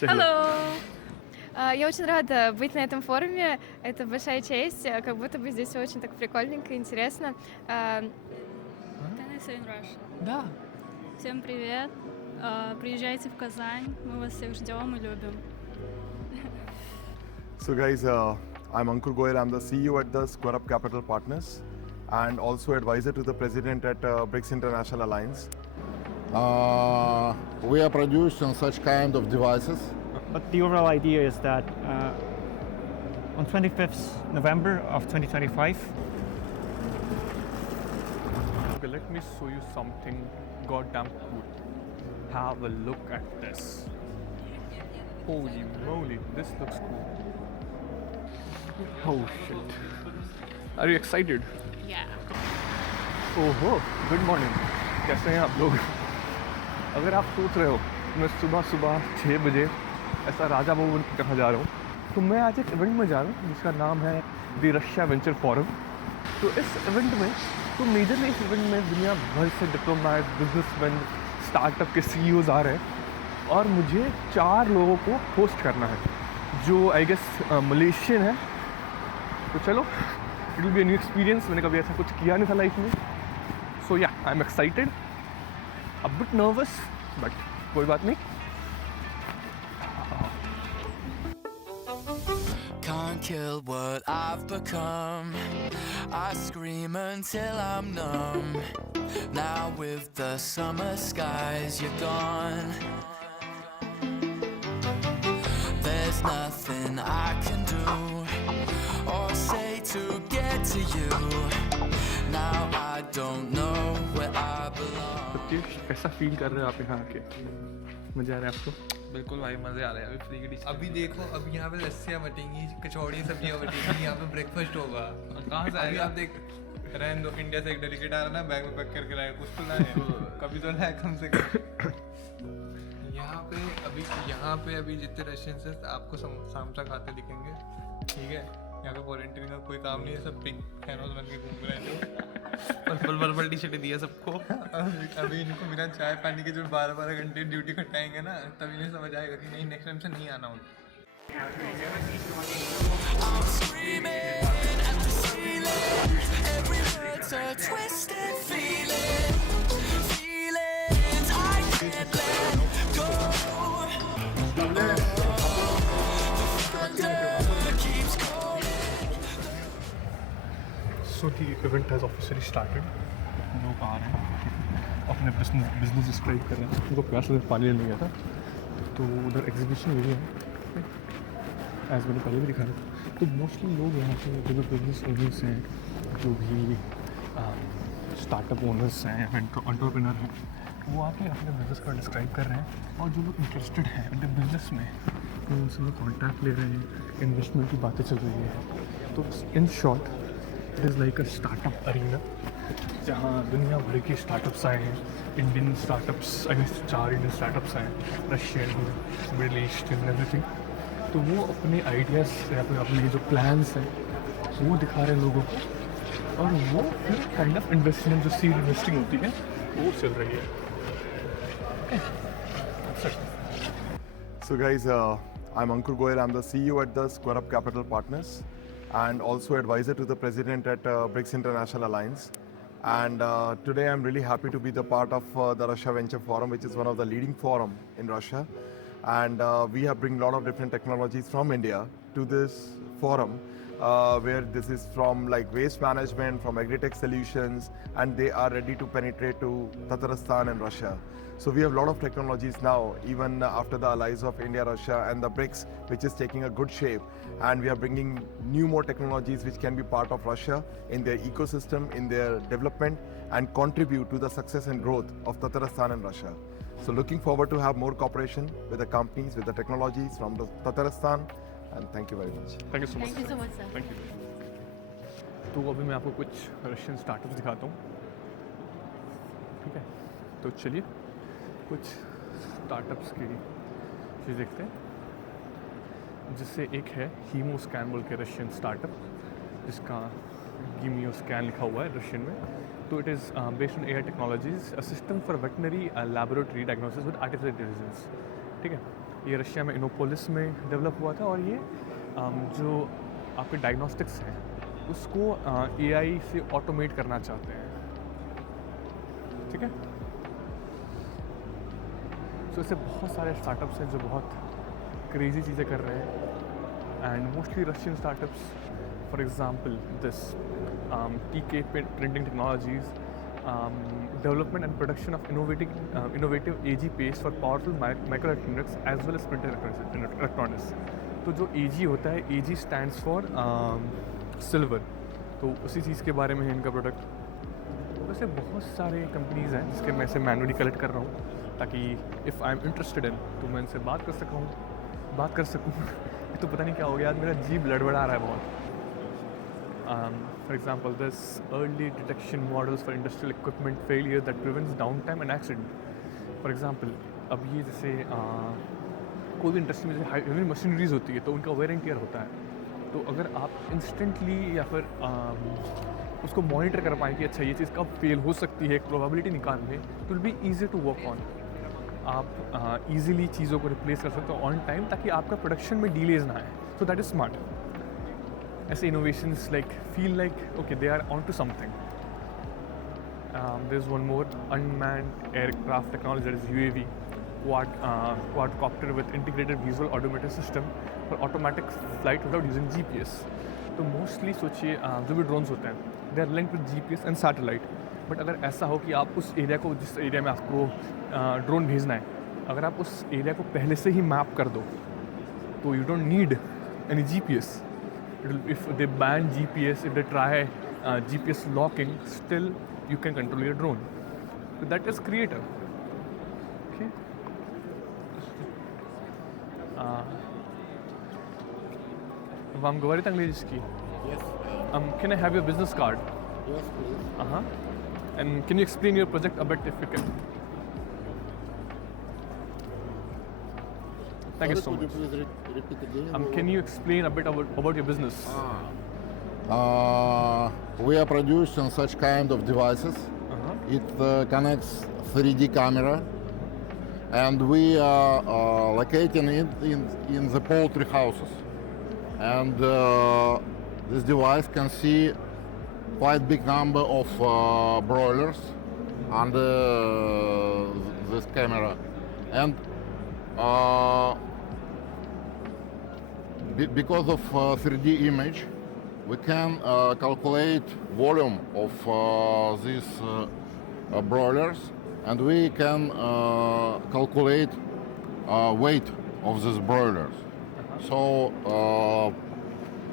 Hello! Я очень рада быть на этом форуме. Это большая честь. Как будто бы здесь всё очень так прикольненько, интересно. Can I say in Russian? Да. Всем привет! Приезжайте в Казань, мы вас всех ждем и любим. So guys, I'm Ankur Goyal. I'm the CEO at the Square Up Capital Partners and also advisor to the president at BRICS International Alliance. We are producing such kind of devices. But the overall idea is that on 25th November of 2025. Okay, let me show you something goddamn cool. Have a look at this. Holy moly, this looks cool. Oh shit. Are you excited? Yeah. ओहो, good morning. कैसे हैं आप लोग? अगर आप सोच रहे हो मैं सुबह सुबह 6 बजे ऐसा राजा भवन की तरह जा रहा हूँ, तो मैं आज एक इवेंट में जा रहा हूँ जिसका नाम है द रशिया वेंचर फोरम। तो इस इवेंट में तो मेजरली इस इवेंट में दुनिया भर से डिप्लोमेट, बिजनेसमैन, स्टार्टअप के सीईओज आ रहे हैं और मुझे 4 लोगों को होस्ट करना है जो आई गेस मलेशियन है। तो चलो, it will be a new experience. मैंने कभी ऐसा कुछ किया नहीं था लाइफ में। सो या, I am excited, a bit nervous, but कोई बात नहीं। Can't kill what I've become. I scream until I'm numb. Now with the summer skies, you're gone. There's nothing I can do or say to get to you. Now I don't know where I belong. Satish, कैसा feel कर रहे हो आप यहाँ आके? मजा आ रहा है आपको? बिल्कुल भाई, मज़े आ रहे हैं। अभी फ्री की डिश अभी देखो, अभी यहाँ पे लस्सियाँ बटेंगी, कचौड़ी सब्जियाँ बटेंगी, यहाँ पे ब्रेकफास्ट होगा। कहाँ से अभी आप देख रहने दो, इंडिया से एक डेलीकेट आ रहा ना, बैग में पैक करके लाए, कुछ तो लाए कभी तो लाए कम से कम। यहाँ पे अभी जितने रशियंस हैं आपको सामसा खाते दिखेंगे, ठीक है? यहाँ पे क्वारंटीन का कोई काम नहीं है, सब पिंक फैनोस बन के घूम रहे हैं। पर्पल टी शर्ट दिया सबको। अभी इनको बिना चाय पानी के जो 12-12 घंटे ड्यूटी कटाएंगे ना, तभी इन्हें समझ आएगा कि नहीं, नेक्स्ट टाइम से नहीं आना उनको। I'm screaming at the ceiling. Every word's a twisted feeling. Feelings I can't let go. The thunder keeps calling. So the event has officially started. लोग आ रहे हैं, अपने बिजनेस डिस्क्राइब कर रहे हैं। उनको प्यार से पानी लेने गया था, तो उधर एग्जीबिशन एरिया है, एज मैंने पहले भी दिखाया था। तो मोस्टली लोग यहाँ पे जो भी बिजनेस ओनर्स हैं, जो भी स्टार्टअप ओनर्स हैं, एंटरप्रेन्योर हैं, वो आके अपने बिजनेस का डिस्क्राइब कर रहे हैं। और जो लोग इंटरेस्टेड हैं अपने बिजनेस में, वो उनसे लोग कॉन्टैक्ट ले रहे हैं, इन्वेस्टमेंट की बातें चल रही है। तो in short, it is like a startup arena जहाँ दुनिया भर के स्टार्टअप्स आए हैं। इंडियन स्टार्टअप्स, अगर 4 इंडियन स्टार्टअप्स हैं, रशियन, मिडल ईस्टर्न, एवरीथिंग। तो वो अपने आइडियाज़ या फिर अपने जो प्लान्स हैं वो दिखा रहे हैं लोगों को, और वो फिर काइंड ऑफ इन्वेस्टमेंट, जो सीड इन्वेस्टिंग होती है, वो चल रही है। So guys, I'm Ankur Goyal. I'm the CEO at the Square Up Capital Partners and also advisor to the president at BRICS International Alliance. And today I'm really happy to be the part of the Russia Venture Forum, which is one of the leading forum in Russia. And we have bring a lot of different technologies from India to this forum, where this is from like waste management, from agri-tech solutions, and they are ready to penetrate to Tatarstan and Russia. So we have a lot of technologies now, even after the allies of India, Russia and the BRICS, which is taking a good shape. And we are bringing new more technologies which can be part of Russia in their ecosystem, in their development, and contribute to the success and growth of Tatarstan and Russia. So looking forward to have more cooperation with the companies, with the technologies from the Tatarstan, and thank you very much. Thank you so much. Thank you so much, sir. Thank you. तो अभी मैं आपको कुछ Russian startups दिखाता हूँ, ठीक है? तो चलिए कुछ स्टार्टअप्स की चीज़ देखते हैं, जिससे एक है हीमो स्कैन बोल के रशियन स्टार्टअप, जिसका गिमियो स्कैन लिखा हुआ है रशियन में। तो it is based on AI technologies, a system for veterinary laboratory diagnosis with artificial intelligence, ठीक है? ये रशिया में इनोपोलिस में डेवलप हुआ था और ये जो आपके डायग्नोस्टिक्स हैं उसको एआई से ऑटोमेट करना चाहते हैं, ठीक है। सो ऐसे बहुत सारे स्टार्टअप्स हैं जो बहुत क्रेजी चीज़ें कर रहे हैं and mostly Russian startups, for example this TK Printing Technologies, development and production of innovative AG paste for powerful microelectronics as well as printed electronics. तो जो AG होता है, AG stands for सिल्वर, तो उसी चीज़ के बारे में है इनका प्रोडक्ट। वैसे बहुत सारे कंपनीज़ हैं जिसके मैं इसे मैनुअली कलेक्ट कर रहा हूँ ताकि if I am interested in तो मैं इनसे बात कर सकूँ ये तो पता नहीं क्या हो गया, आज मेरा जीभ लड़बड़ा रहा है बहुत। For example, this early detection models for industrial equipment failure that prevents downtime and accident. For example, अब ये जैसे कोई भी इंडस्ट्री में जैसे हेवी मशीनरीज होती है तो उनका वेयर एंड टियर होता है, तो अगर आप इंस्टेंटली या फिर उसको मॉनिटर कर पाएँ कि अच्छा ये चीज़ कब फेल हो सकती है, एक प्रोबेबिलिटी निकाल लें, तो will be easy to work on. आप ईजिली चीज़ों को रिप्लेस कर सकते हो ऑन टाइम ताकि आपका प्रोडक्शन में डिलेज ना आए, सो दैट इज़ स्मार्ट। ऐसे innovations like feel like okay they are on to something. There is one more unmanned aircraft technology, that is UAV, quadcopter with integrated visual automated system for automatic flight without using GPS. तो mostly सोचिए जो भी drones होते हैं they are linked with GPS and satellite, but अगर ऐसा हो कि आप उस एरिया को, जिस एरिया में आपको ड्रोन भेजना है, अगर आप उस एरिया को पहले से ही मैप कर दो तो you don't need any GPS. If they ban GPS, if they try GPS locking, still you can control your drone. So that is creative. Okay. Вам говорит английский? Yes. Can I have your business card? Yes, please. And can you explain your project a bit if you can? Thank you so Could you much. please repeat again? Can you explain a bit about your business? We are producing such kind of devices. It connects 3D camera, and we are locating it in the poultry houses. And this device can see quite big number of broilers under this camera, and because of 3D image, we can calculate volume of these broilers, and we can calculate weight of these broilers. So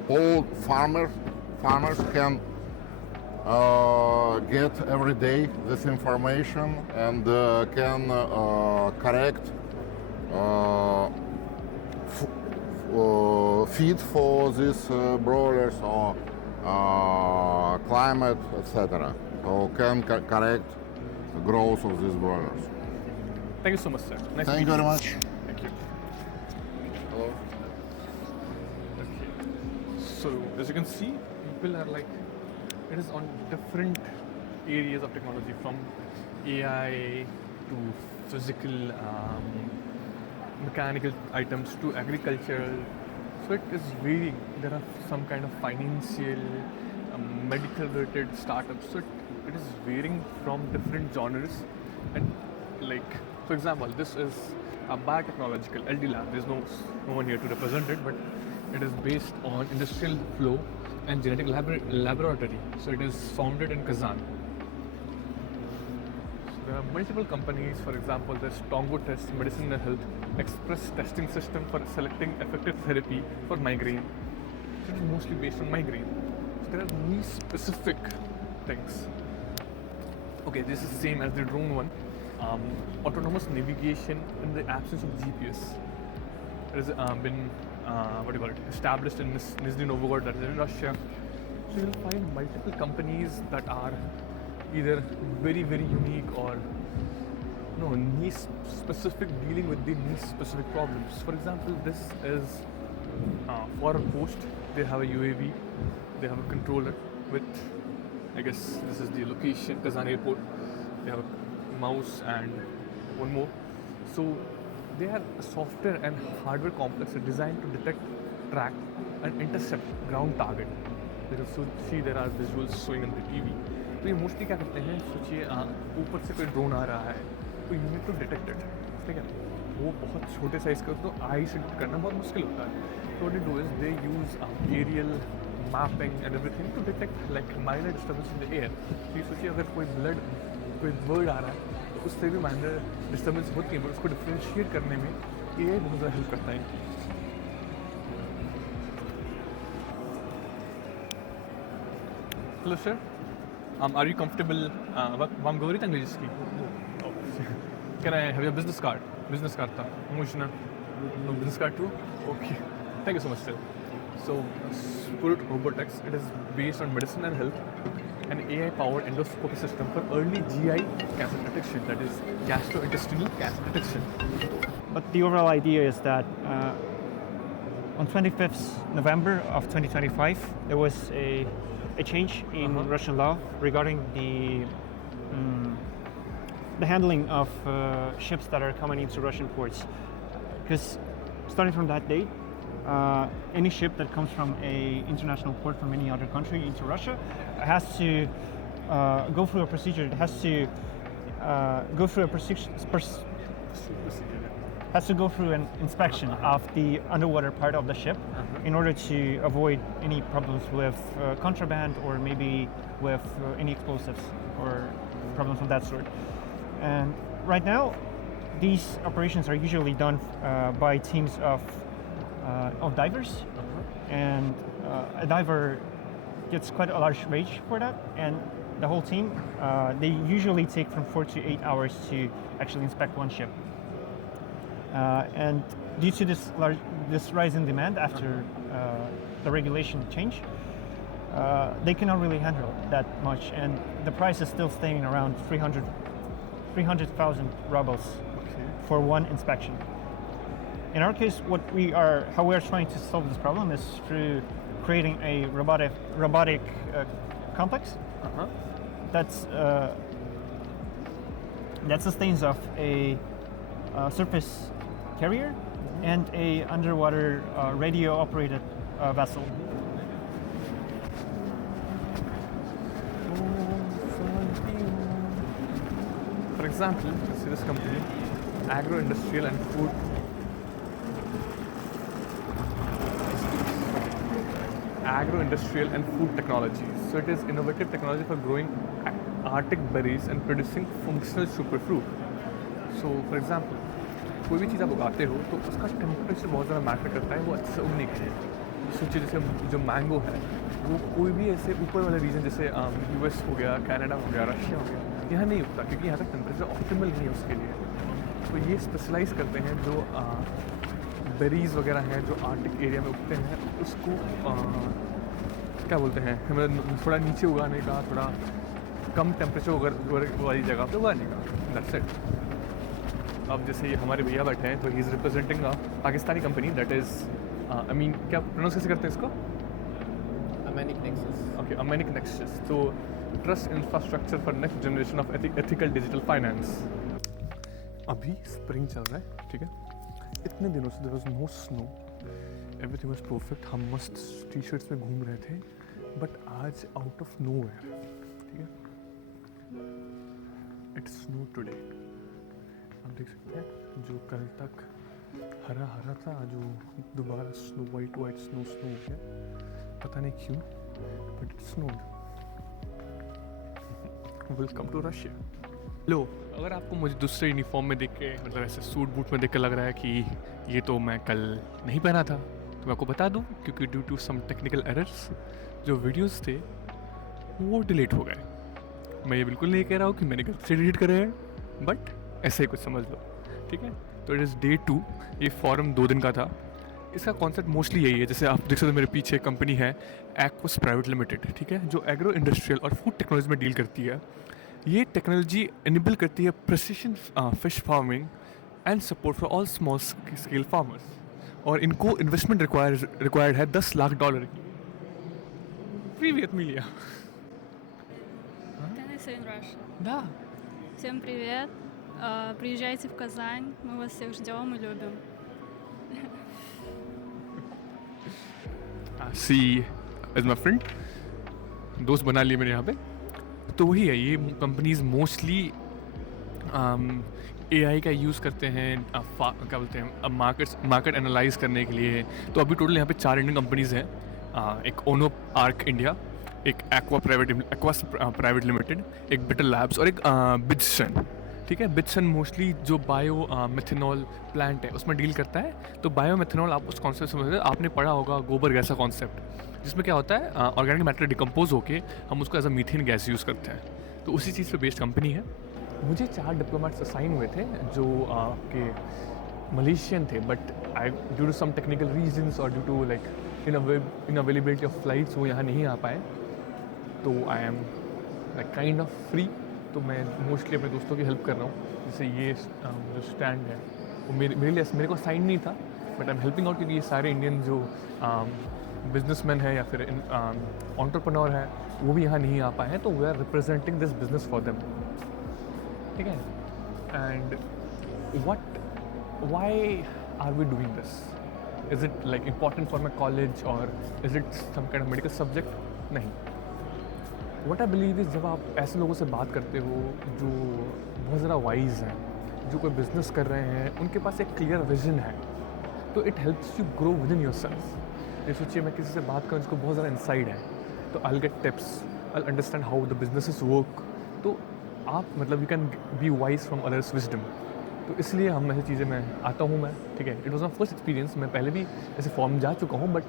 all farmers can get every day this information and can correct feed for these broilers or climate, etc. So can correct the growth of these broilers. Thank you so much, sir. Nice Thank you very much. Thank you. Hello. Okay. So as you can see, people are like, it is on different areas of technology, from AI to physical, mechanical items to agricultural. So it is varying. There are some kind of financial, medical related startups. So it is varying from different genres. And like, for example, this is a biotechnological LD lab. There's no one here to represent it, but it is based on industrial flow and genetic laboratory. So it is founded in Kazan. There are multiple companies, for example, there's Tongo Test, Medicinal Health, Express Testing System for selecting effective therapy for migraine. So it is mostly based on migraine. So there are niche specific things. Okay, this is the same as the drone one. Autonomous navigation in the absence of GPS. It has been established in Nizhny Novgorod, that is in Russia. So you'll find multiple companies that are either very, very unique or niche specific, dealing with the niche specific problems. For example, this is for a post. They have a UAV, they have a controller with, I guess this is the location, Kazan airport. They have a mouse and one more. So they are a software and hardware complex designed to detect, track, and intercept ground target. There are visuals showing on the TV. तो ये mostly क्या करते हैं, सोचिए ऊपर से कोई drone आ रहा है, तो you need to detect it, ठीक है. वो बहुत छोटे साइज़ का तो आई से करना बहुत मुश्किल होता है. So what they do is they use aerial mapping and everything to detect like minor disturbance in the air. तो ये सोचिए अगर कोई बर्ड आ रहा है तो उससे भी माइनर डिस्टर्बेंस होती है, बट उसको डिफ्रेंशिएट करने में ये बहुत ज़्यादा हेल्प करता है. Hello sir, are you comfortable? Вам говорить английский? Can I have your business card? Business card था. Можно? No business card too? Okay. Thank you so much sir. So Spirit Robotics, it is based on medicine and health, an AI-powered endoscopy system for early GI cancer detection, that is gastrointestinal cancer detection. But the overall idea is that on 25th November of 2025, there was a change in Russian law regarding the handling of ships that are coming into Russian ports. Because starting from that date, any ship that comes from an international port from any other country into Russia has to go through a procedure. It has to go through an inspection of the underwater part of the ship in order to avoid any problems with contraband or maybe with any explosives or problems of that sort. And right now, these operations are usually done by teams of divers, and a diver gets quite a large wage for that, and the whole team, they usually take from 4 to 8 hours to actually inspect one ship. And due to this rise in demand after the regulation change, they cannot really handle that much, and the price is still staying around 300,000 rubles for one inspection. In our case, how we are trying to solve this problem is through creating a robotic complex that sustains of a surface carrier and a underwater radio-operated vessel. For example, see this company, Agro-Industrial and Food Technologies. So it is innovative technology for growing Arctic berries and producing functional superfruit. So for example, कोई भी चीज़ आप उगाते हो तो उसका temperature बहुत ज़्यादा matter करता है वो अच्छे से उगने के लिए. सोचिए जैसे जो मैंगो है वो कोई भी ऐसे ऊपर वाले रीजन जैसे US हो गया, कनाडा हो गया, रशिया हो गया, यहाँ नहीं उगता क्योंकि यहाँ तक टेम्परेचर ऑप्टिमल नहीं है उसके लिए. तो ये स्पेशलाइज करते हैं जो बेरीज़ वगैरह हैं जो आर्टिक एरिया में उगते हैं, उसको क्या बोलते हैं, मतलब थोड़ा नीचे उगाने का, थोड़ा कम टेम्परेचर वाली जगह पे उगाने का. That's it. अब जैसे ये हमारे भैया बैठे हैं तो he is representing a Pakistani company that is क्या प्रोनाउंस कैसे करते हैं इसको? Amanic Nexus. Okay, Amanic Nexus. So trust infrastructure for next generation of ethical digital finance. अभी स्प्रिंग चल रहा है, ठीक है. इतने दिनों से there was no snow, everything was perfect. हम मस्त टी शर्ट्स में घूम रहे थे, बट आज आउट ऑफ नोवेयर, ठीक है, इट स्नो टुडे. आप देख सकते हैं जो कल तक हरा हरा था, जो दोबारा स्नो वाइट स्नो हो गया, पता नहीं क्यों, but it snowed. Welcome to Russia. लो, अगर आपको मुझे दूसरे यूनिफॉर्म में देख के, मतलब ऐसे सूट बूट में देख के लग रहा है कि ये तो मैं कल नहीं पहना था, तो मैं आपको बता दूं क्योंकि due to some technical errors जो वीडियोस थे वो डिलीट हो गए. मैं ये बिल्कुल नहीं कह रहा हूँ कि मैंने गलती से डिलीट करे हैं, बट ऐसे ही कुछ समझ लो, ठीक है. तो इट इज़ डे 2. ये फॉरम 2 दिन का था. इसका कॉन्सेप्ट मोस्टली यही है, जैसे आप देख सकते हो मेरे पीछे कंपनी है एक्वस प्राइवेट लिमिटेड, ठीक है, जो एग्रो इंडस्ट्रियल और फूड टेक्नोलॉजी में डील करती है. ये टेक्नोलॉजी इनेबल करती है precision fish farming and support for all small scale farmers. और इनको इन्वेस्टमेंट रिक्वायर्ड है $10 लाख की. Привет, Милия. Can I say in Russian? Да. Всем привет. Приезжайте в Казань, мы вас всех ждем и любим. C is my friend, दोस्त बना लिए मेरे यहाँ पे। तो वही है, ये कंपनीज मोस्टली AI का यूज़ करते हैं क्या बोलते हैं, अब मार्केट एनालाइज करने के लिए। तो अभी टोटल यहाँ पे 4 इंडियन कंपनीज हैं, एक ओनो आर्क इंडिया, एक एक्वा प्राइवेट लिमिटेड, एक बिटर लैब्स और एक बिजसन। ठीक है, बिजसन मोस्टली जो बायो मेथनॉल प्लांट है उसमें डील करता है। तो बायो मेथनॉल आप उस कॉन्सेप्ट समझते हैं, आपने पढ़ा होगा गोबर गैस का कॉन्सेप्ट, जिसमें क्या होता है ऑर्गेनिक मैटर डिकम्पोज होके हम उसको as a methane gas use करते हैं। तो उसी चीज़ पे बेस्ड कंपनी है। मुझे 4 डिप्लोमेट्स असाइन हुए थे जो के मलेशियन थे, but I due to some technical reasons और due to like in availability of flights वो यहाँ नहीं आ पाए। तो I am like kind of free. तो मैं मोस्टली अपने दोस्तों की हेल्प कर रहा हूँ। जैसे ये जो स्टैंड है वो मेरे को साइन नहीं था, but I am helping out, क्योंकि ये सारे इंडियन जो बिजनेसमैन है या फिर एंटरप्रेन्योर है वो भी यहाँ नहीं आ पाए हैं। तो we are representing this business for them. ठीक है, and why are we doing this? Is it like important for my college और is it some kind of medical subject? नहीं। व्हाट आई बिलीव इज़, जब आप ऐसे लोगों से बात करते हो जो बहुत ज़्यादा वाइज हैं, जो कोई बिजनेस कर रहे हैं, उनके पास एक क्लियर विजन है, तो it helps you grow with in your self. ये सोचिए मैं किसी से बात करूँ जिसको बहुत ज़्यादा इंसाइड है, तो I will get tips, I will understand how the businesses work. तो आप मतलब you can be wise from others wisdom. तो इसलिए हम ऐसी चीज़ें मैं आता हूँ मैं। ठीक है, it was my first experience. मैं पहले भी ऐसे फॉर्म जा चुका हूँ, but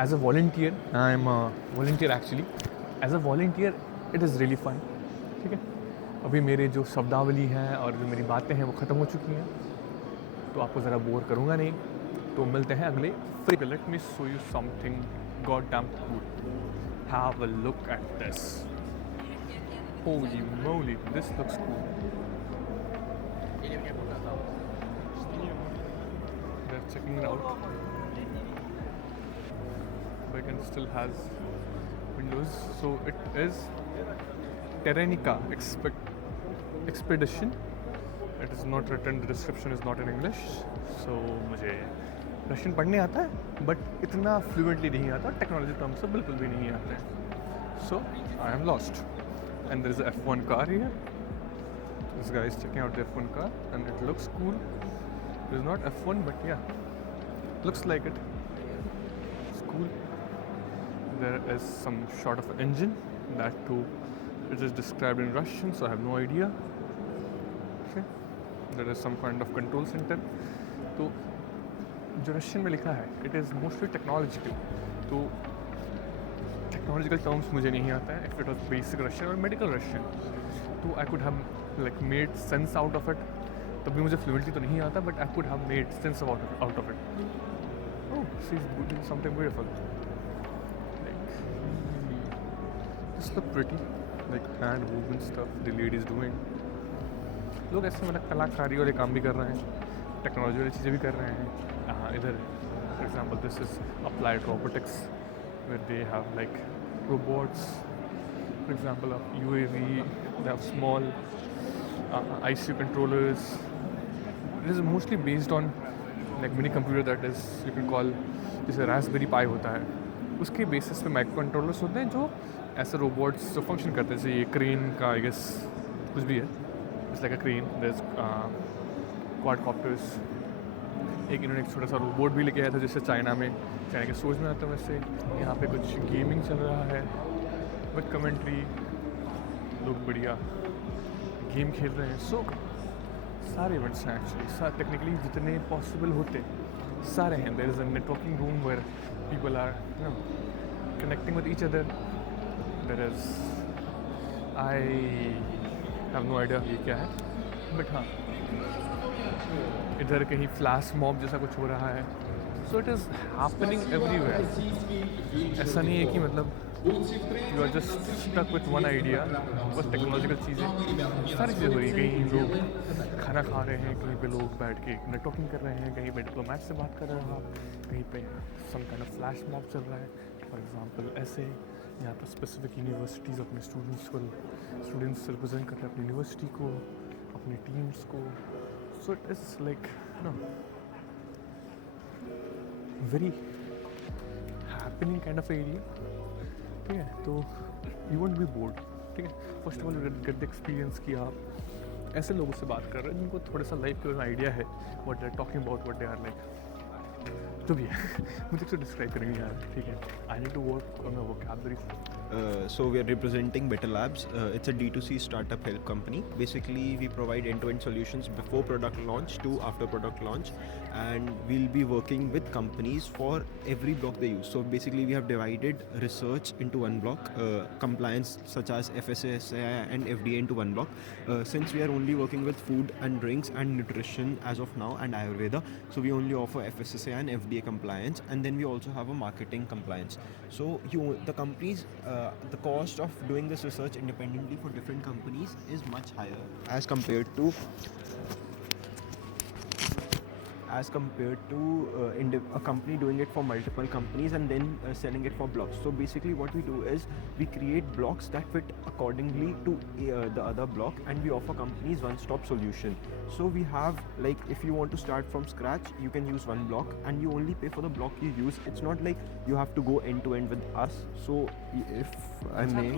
as a volunteer, I am volunteer actually. As a volunteer it is really fun. ठीक है, अभी मेरे जो शब्दावली हैं और जो मेरी बातें हैं वो ख़त्म हो चुकी हैं, तो आपको ज़रा बोर करूँगा नहीं। तो मिलते हैं अगले फ्री। Let me show you something god damn cool. Have a look at this. Holy moly, this looks cool. They're checking it out. But it still has windows. So it is Terranica Expedition. It is not written, the description is not in English. So मुझे Russian पढ़ने आता है, but इतना fluently नहीं आता, technology terms से बिल्कुल भी नहीं आते हैं। So I am lost. And there is a F1 car here. This guy is checking out the F1 car and it looks cool. It is not F1, but yeah, looks like it. It's cool. There is some sort of engine, that too it is described in Russian, so I have no idea. Okay, there is some kind of control center. तो जो Russian में लिखा है, it is mostly technological. तो technological terms मुझे नहीं आता है। If it was basic Russian और मेडिकल रशियन, तो आई could have like made sense out of it. तभी मुझे फ्लुएंटली तो नहीं आता, but I could have made sense out of it. Oh, she is doing something beautiful. This look pretty, like hand woven stuff the lady is doing. लोग ऐसे मतलब कलाकारी वाले काम भी कर रहे हैं, टेक्नोलॉजी वाली चीज़ें भी कर रहे हैं। इधर for example this is applied robotics, where they have like robots, for example of UAV, they have small ICU controllers. It is mostly based on like mini computer that is you can call, जैसे Raspberry पाई होता है, उसके basis पे micro controllers होते हैं जो ऐसे robots जो फंक्शन करते हैं। जैसे ये क्रेन का आई गेस कुछ भी है, it's like a crane. There is quadcopters. एक इन्होंने एक छोटा सा रोबोट भी लेके आया था, जिससे चाइना के सोच में आता है। वैसे यहाँ पे कुछ गेमिंग चल रहा है विद कमेंट्री, लोग बढ़िया गेम खेल रहे हैं। सो सारे इवेंट्स हैं एक्चुअली, टेक्निकली जितने पॉसिबल होते सारे हैं। There is a networking room where people are connecting with each other. There is, I have no idea ये क्या है, बट हाँ इधर कहीं फ्लैश मॉब जैसा कुछ हो रहा है। So it is happening everywhere. ऐसा नहीं है कि मतलब you are just stuck with one idea. बस टेक्नोलॉजिकल चीज़ें सारी चीज़ें हो रही हैं। कहीं लोग खाना खा रहे हैं, कहीं पे लोग बैठ के नेटवर्किंग कर रहे हैं, कहीं पे डिप्लोमेट से बात कर रहे हैं, कहीं पे some kind of flash mob चल रहा है। फॉर एग्जांपल ऐसे यहाँ पर स्पेसिफिक यूनिवर्सिटीज़ अपने स्टूडेंट्स रिप्रेजेंट करते हैं, अपनी यूनिवर्सिटी को, अपनी टीम्स को. So it is like very happening kind of area. ठीक है, तो यू वोंट बी बोर्ड. ठीक है, first of all get the experience कि आप ऐसे लोगों से बात कर रहे हैं जिनको थोड़ा सा लाइफ के आइडिया है, what they are talking about, what they are like. तो भी है मुझे तो डिस्क्राइब करेंगे यार. ठीक है, I need to work on my vocabulary. So we are representing Better Labs. It's a D2C startup help company. Basically, we provide end-to-end solutions before product launch to after product launch, and we'll be working with companies for every block they use. So basically, we have divided research into one block, compliance such as FSSAI and FDA into one block. Since we are only working with food and drinks and nutrition as of now and Ayurveda, so we only offer FSSAI and FDA compliance, and then we also have a marketing compliance. So the companies. The cost of doing this research independently for different companies is much higher as compared to a company doing it for multiple companies and then selling it for blocks. So basically what we do is we create blocks that fit accordingly to the other block, and we offer companies one-stop solution. So we have, like, if you want to start from scratch, you can use one block and you only pay for the block you use. It's not like you have to go end to end with us. So if I may...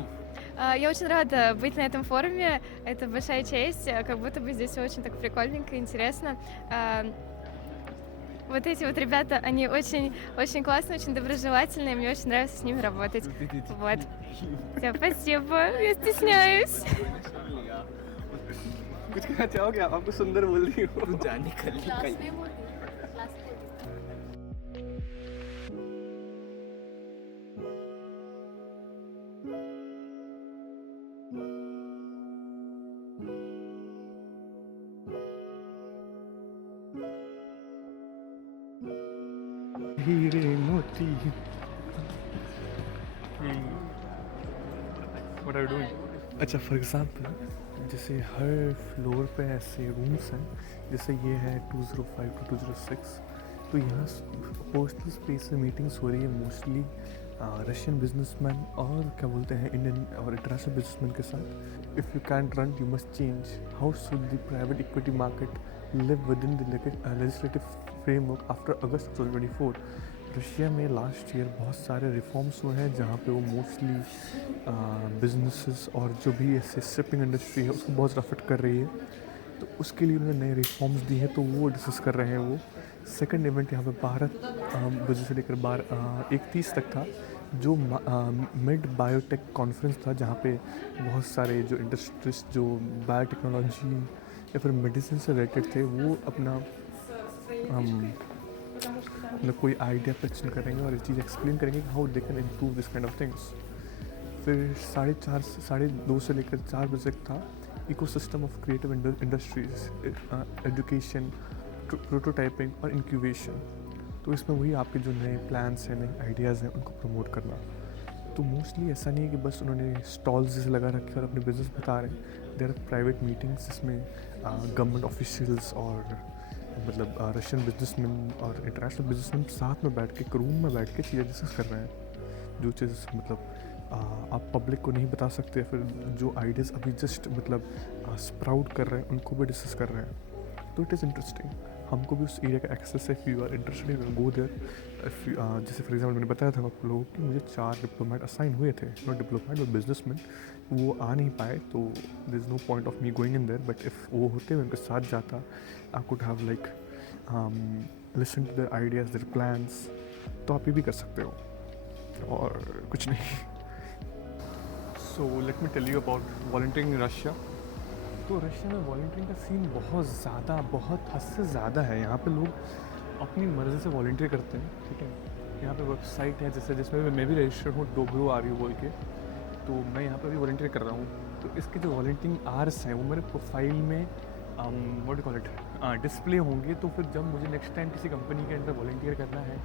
Я очень рада быть на этом форуме. Это большая честь. Как будто бы здесь очень так прикольненько, интересно. Вот эти вот ребята, они очень, очень классные, очень доброжелательные. Мне очень нравится с ними работать. Вот. Всё, спасибо. Я стесняюсь. कुछ कहना चाहोगे आप? आपको सुंदर बोल रही हो. जाने कल हीरे मोती. What are you doing? अच्छा, फॉर एग्जाम्पल जैसे हर फ्लोर पे ऐसे रूम्स हैं, जैसे ये है 205 to 206. तो यहाँ पर्सनल स्पेस में मीटिंग्स हो रही है मोस्टली रशियन बिजनेसमैन और क्या बोलते हैं इंडियन और इंटरनेशनल बिजनेसमैन के साथ. If you can run you must change. How should the private equity market live with in the legislative framework after August 2024. Russia में लास्ट ईयर बहुत सारे रिफॉर्म्स हुए हैं जहाँ पे वो मोस्टली बिजनेसेस और जो भी ऐसे शिपिंग इंडस्ट्री है उसको बहुत अफेक्ट कर रही है. तो उसके लिए उन्होंने नए रिफॉर्म्स दिए हैं, तो वो डिस्कस कर रहे हैं. वो सेकंड इवेंट यहाँ पे 12 बजे से लेकर 31 तक था, जो मिड बायोटेक कॉन्फ्रेंस था, जहाँ पे बहुत सारे जो इंडस्ट्रीज जो बायोटेक्नोलॉजी या फिर मेडिसिन से रिलेटेड थे वो अपना मतलब कोई आइडिया पिच करेंगे और ये चीज़ एक्सप्लेन करेंगे how they can improve this kind of things. फिर 2:30 से लेकर 4 बजे तक था ecosystem of creative industries, education, prototyping और इंक्यूबेशन. तो इसमें वही आपके जो नए प्लान्स हैं, नए आइडियाज़ हैं, उनको प्रमोट करना. तो मोस्टली ऐसा नहीं है कि बस उन्होंने स्टॉल्स जैसे लगा रखे और अपने बिजनेस बता रहे हैं. देयर आर प्राइवेट मीटिंग्स जिसमें गवर्नमेंट ऑफिशियल्स और मतलब रशियन बिजनेसमैन और इंटरनेशनल बिजनेसमैन साथ में बैठ के एक रूम में बैठ के चीज़ें डिस्कस कर रहे हैं. जो चीज़ मतलब आप पब्लिक को नहीं बता सकते, फिर जो आइडियाज़ अभी जस्ट मतलब स्प्राउट कर रहे हैं उनको भी डिस्कस कर रहे हैं. तो इट इज़ इंटरेस्टिंग. हमको भी उस एरिया का एक्सेस है. If you are interested go there. जैसे फॉर एग्जाम्पल मैंने बताया था आप लोगों कि मुझे 4 डिप्लोमेट असाइन हुए थे, नॉट डिप्लोमेट बट बिजनेसमैन. वो आ नहीं पाए तो there is no point of me going in there. But if वो होते हुए उनके साथ जाता I could have like listen to their ideas, their plans. तो आप ये भी कर सकते हो और कुछ नहीं. So let me tell you about volunteering in Russia. तो रशिया में वॉलंटियरिंग का सीन बहुत हद से ज़्यादा है. यहाँ पे लोग अपनी मर्ज़ी से वॉलंटियर करते हैं. ठीक है, यहाँ पे वेबसाइट है जैसे जिसमें मैं भी रजिस्टर्ड हूँ, WRU बोल के. तो मैं यहाँ पे भी वॉलंटियर कर रहा हूँ. तो इसके जो वॉलंटियरिंग आवर्स हैं वो मेरे प्रोफाइल में व्हाट कॉल इट डिस्प्ले होंगे. तो फिर जब मुझे नेक्स्ट टाइम किसी कंपनी के अंदर वॉलंटियर करना है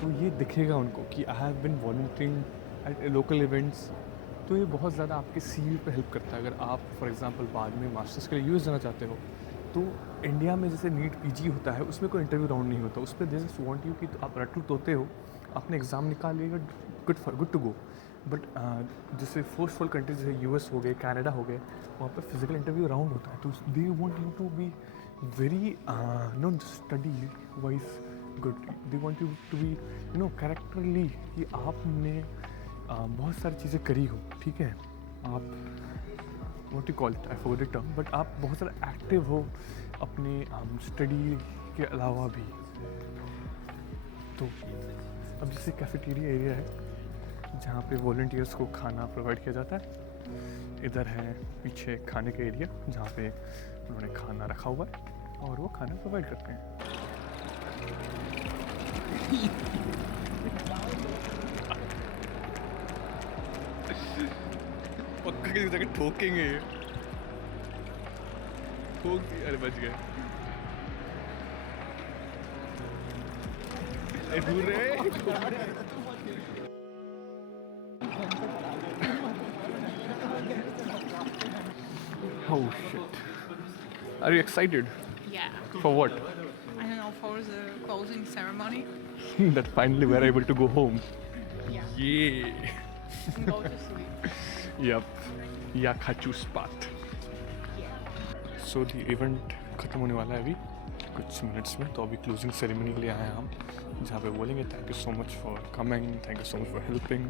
तो ये दिखेगा उनको कि I have been volunteering at local events. तो ये बहुत ज़्यादा आपके CV पे हेल्प करता है. अगर आप फॉर एग्जांपल बाद में मास्टर्स के लिए US जाना चाहते हो तो इंडिया में जैसे नीट PG होता है उसमें कोई इंटरव्यू राउंड नहीं होता. उस पर दे जस्ट वांट यू कि आप रटूट होते हो, आपने एग्ज़ाम निकाल लिएगा, गुड टू गो. बट जैसे फर्स्ट कंट्रीज जैसे यूएस हो गए, कनाडा हो गए, वहाँ पर फिजिकल इंटरव्यू राउंड होता है, तो they want you to be very not study wise good, they want you to be characterly कि आपने बहुत सारी चीज़ें करी हो, ठीक है, आप what you call it, I forgot the term, but आप बहुत सारा एक्टिव हो अपने स्टडी के अलावा भी। तो अब जैसे कैफेटेरिया एरिया है जहाँ पे वॉलंटियर्स को खाना प्रोवाइड किया जाता है, इधर है पीछे खाने का एरिया जहाँ पे उन्होंने खाना रखा हुआ है और वो खाना प्रोवाइड करते हैं। पक्का किसी जगह ठोकेंगे ये, ठोक दिया, अरे बच गए। दूर रे। Oh shit. Are you excited? Yeah. For what? I don't know, for the closing ceremony. That finally we're able to go home. Yeah. Yeah. And go to sleep. Yep. Yakhachu spot. So the event खत्म होने वाला है अभी कुछ minutes में, तो अभी closing ceremony के लिए आए हैं हम, जहाँ पे बोलेंगे thank you so much for coming, thank you so much for helping,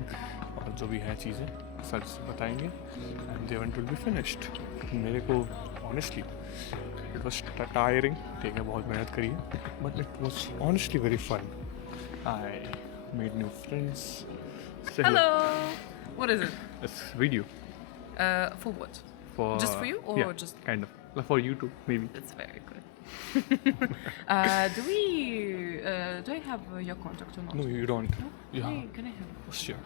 और जो भी है चीज़ें सर बताएंगे and the event will be finished. मेरे को ऑनेस्टली इट वॉज टायरिंग, ठीक है, बहुत मेहनत करी है, but it was honestly very fun. I made new friends. Hello! What is it? It's video. For what? For Just for you, or yeah, just? kind of. For you too, maybe. That's very good. Do I have your contact or not? No, you don't. No? Yeah. Can I have? Sure.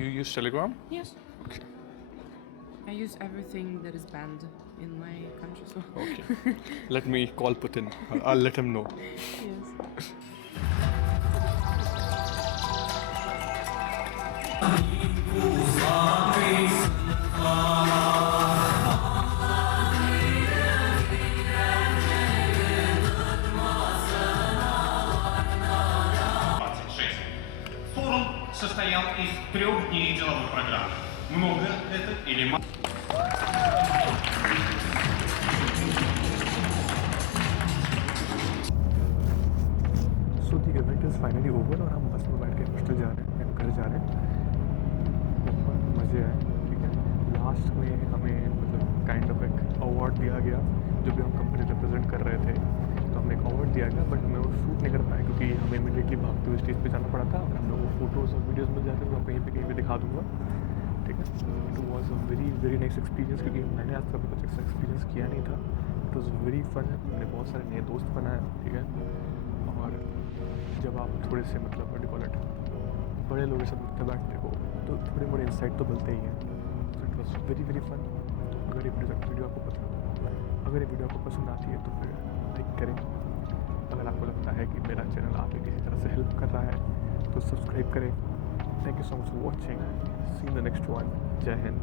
You use Telegram? Yes. Okay. I use everything that is banned in my country, so. Okay. Let me call Putin. I'll let him know. Yes. Форум состоял из 3 дней деловой программы. Много это или мало? So the event is finally over और हम बस में बैठ के hostel जा रहे हैं, घर जा रहे हैं। बहुत मज़े आए, ठीक है। लास्ट में हमें मतलब काइंड ऑफ एक अवार्ड दिया गया, जो भी हम कंपनी रिप्रेजेंट कर रहे थे, तो हमें एक अवार्ड दिया गया, बट हमें वो शूट नहीं कर पाए क्योंकि हमें इमीडिएटली भागते हुए स्टेज पे जाना पड़ा था। और हम लोग वो फोटोज़ और वीडियोज़ मिल जाते हैं, तो मैं कहीं पे दिखा दूँगा, ठीक है। It was a very very nice experience, क्योंकि मैंने आज कभी कुछ ऐसा एक्सपीरियंस किया नहीं था। इट वॉज वेरी फन, मैंने बहुत सारे नए दोस्त बनाए, ठीक है। और जब आप थोड़े से मतलब व्हाट डू कॉल इट, बड़े लोगों के साथ उठते बैठते हो, तो थोड़े मोड़े इंसाइट तो मिलते ही हैं। So it was very very fun. अगर ये वीडियो आपको पसंद आती है तो फिर लाइक करें। अगर आपको लगता है कि मेरा चैनल आपकी किसी तरह से हेल्प कर रहा है तो सब्सक्राइब करें। Thank you so much for watching, see in the next one. जय हिंद।